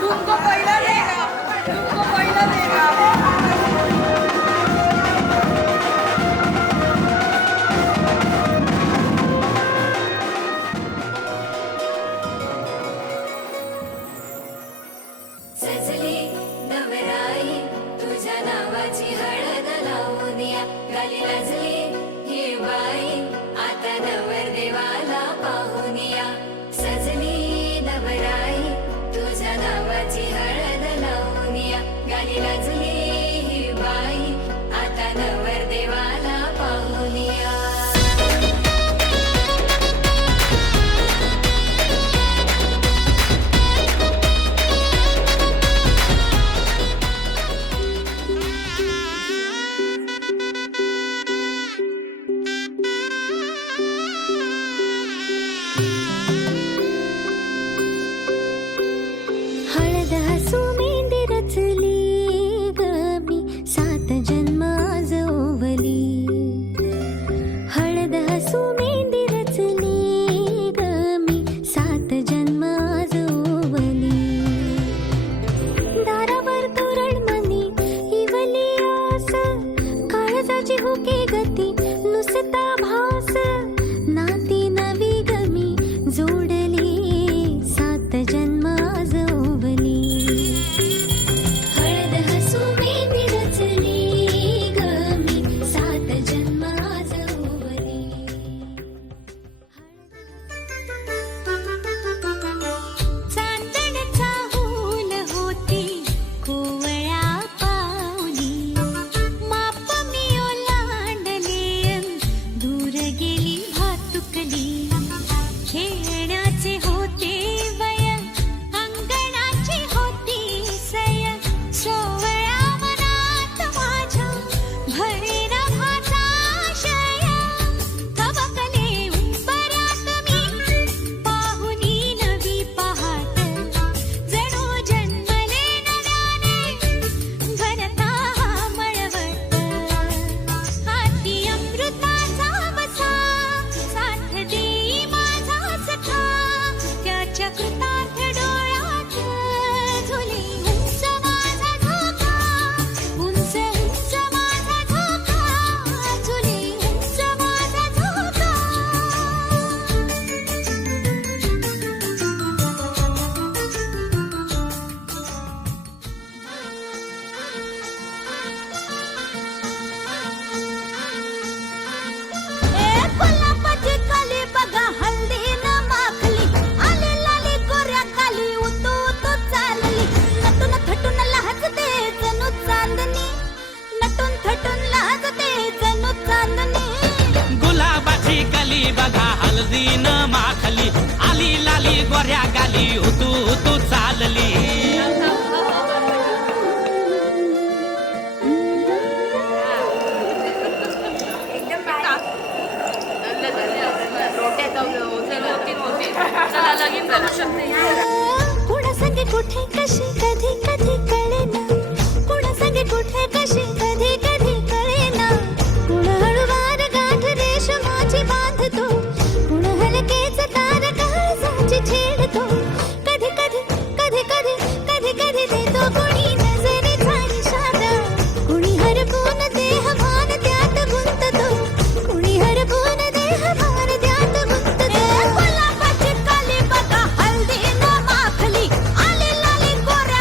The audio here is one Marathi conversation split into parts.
तुमको पहिला देगा, तुमको पहिला देगा. सजली नवराई तुझ्या नावाची हळद लावूनिया गाली लाजली ही बाई आता नवरदेवाला पाहुनिया. सजली नवराई तुझ्या नावाची हळद लावूनिया गाली लाजली ही बाई आता नवरदेवाला पाहुनिया. हळद हसू मेंढी रचली ग मी 7 जन्म आज ओवली. हळद हसू मेंढी रचली ग मी 7 जन्म आज ओवली. दारावर तोरण मनी इवली आस काळजाची हुकी गती नुसता भास. नाती नवी गमी जोडली 7 जन्म आज ओवली. हळद हसू मेंढी रचली ग मी 7 जन्म आज ओवली. चांदणचा हूल होती कोवळ्या पाऊली. माप मी ओलांडले दूर गेली भातुकली. खेळण्याचे होते वय अंगणाची होती सय. सोवळ्या मनात माझ्या भरेन भाचा शय. थबकले उंबऱ्यात मी पाहुनी नवी पहाट. जणू जन्मले नव्याने घनता मळवट. हाती अमृताचा वसा साथ देई माझा सखा. त्याच्या कृतार्थ डोळ्यात झुले उंच माझा झोका. उंच उंच माझा झोका. झुले उंच माझा झोका. गुलाबाची कली बघा हल्दी न माखली. आली लाली गोऱ्या काली उतू उतू चालली. नटून थटून लाजते जणू चांदणी. नटून थटून लाजते जणू चांदणी. गुलाबाची कली बघा हलदी न माखली. आली लाली गोऱ्या गाली उतू उतू चालली. चला लगीन करू शकते. कुणासंगे कुठे कशी कधी कधी कळेना. कुणासंगे कुठे कशी कधी कधी कळेना. कुण हळूवार गाठ रेशमाची बांधतो. कुण हलकेच तार काळजाची छेडतो. कधी कधी कधी कधी कधी कधी देतो कोणी नजरेचा इशारा. कुणी हरपून देह भान त्यात गुंततो. कुणी हरपून देह भान त्यात गुंततो. गुलाबाची काली बघा हल्दी न माखली. आली लाली गोऱ्या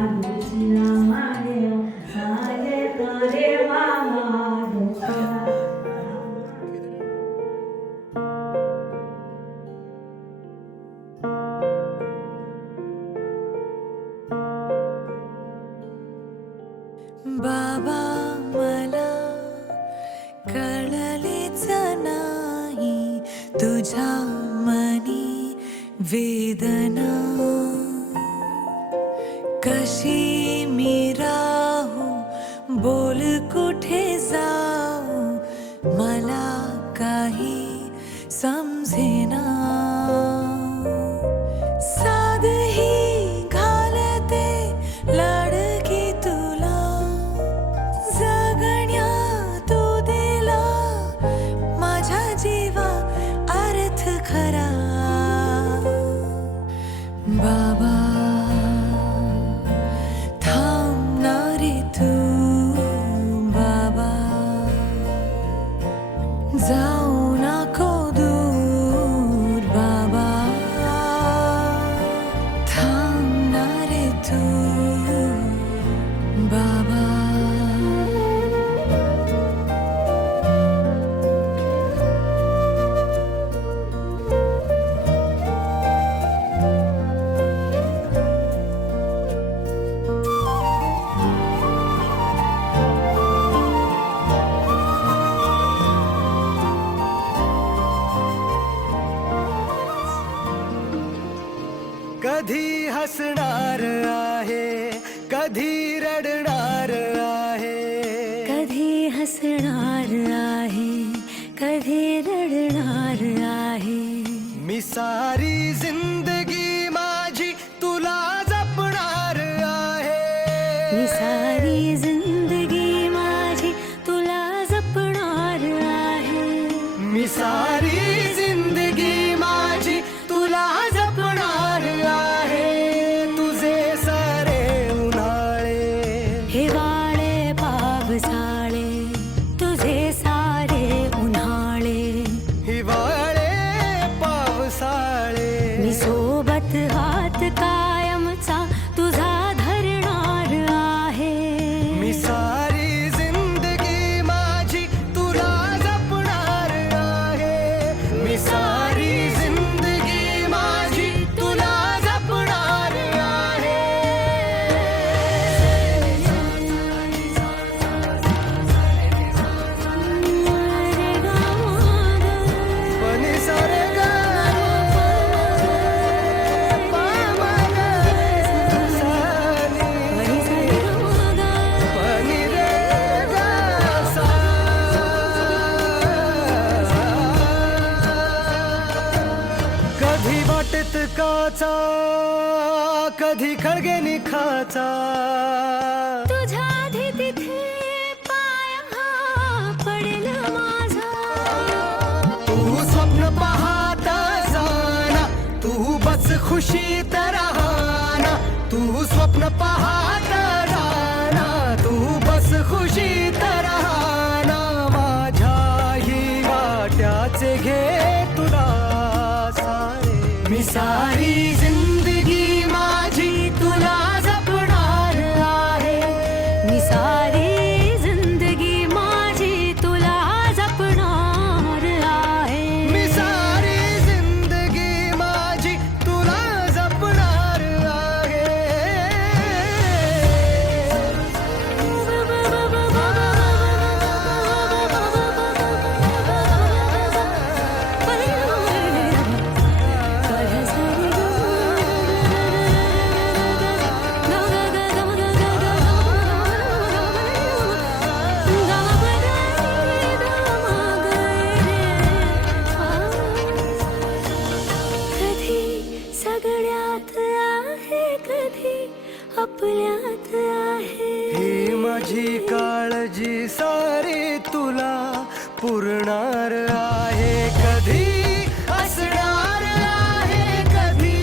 माधुशीला माने आले करे मामा ढोकळा. बाबा मला कळलेच नाही तुझ्या मनी वेदना कशी मी राहू बोल कुठे जाऊ मला काही समजेना साधही घालते लाडकी तुला जगण्या तू दिला माझ्या जीवा अर्थ खरा बाबा थांबणारे तू बाबा जाऊ नको दूर बाबा थांबणारे तू बाबा कधी हसणार आहे कधी रडणार आहे कधी हसणार आहे कधी रडणार आहे मी सारी जिंदगी माझी तुला जपणार आहे मी सारी जिंदगी माझी तुला जपणार आहे मी सारी जिंदगी माझी तुला जपणार आहे तुझे सारे उन्हाळे हिवाळे पावसाळे तुझे सारे उन्हाळे हिवाळे पावसाळे मी सोबत हात कायमचा तुझा धरणार आहे मी सारी जिंदगी माझी तुला जपणार आहे मी सारी जिंदगी माझी तुला जपणार आहे पनी सारे गा पा मा गा सानी पनी रे गा सा कधी वाटेत काचा कधी खळगे निखाचा तुझ्या आधी तिथे पाय हा पडेल माझा तू स्वप्न पाहत जाना तू बस खुशीत राहना तू स्वप्न पाहत जाना तू बस खुशीत राहना माझ्याही वाट्याचे घे तुला सारे मी सारी जिंदगी माझी तुला जपणार आहे मी सारी जिंदगी माझी तुला जपणार आहे मी सारी जिंदगी माझी तुला जपणार आहे कधी सगळ्यात आहे कधी आपल्यात आहे ही माझी काळजी सारी तुला पुरणार आहे कधी असणार आहे कधी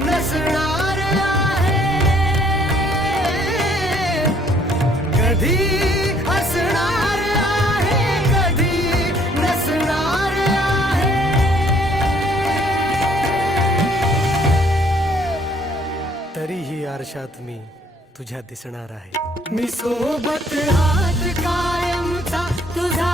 नसणार आहे कधी असणार आहे कधी नसणार आहे तरीही आरशात मी तुझ्या दिसणार आहे. मी सोबत हात कायमचा तुझा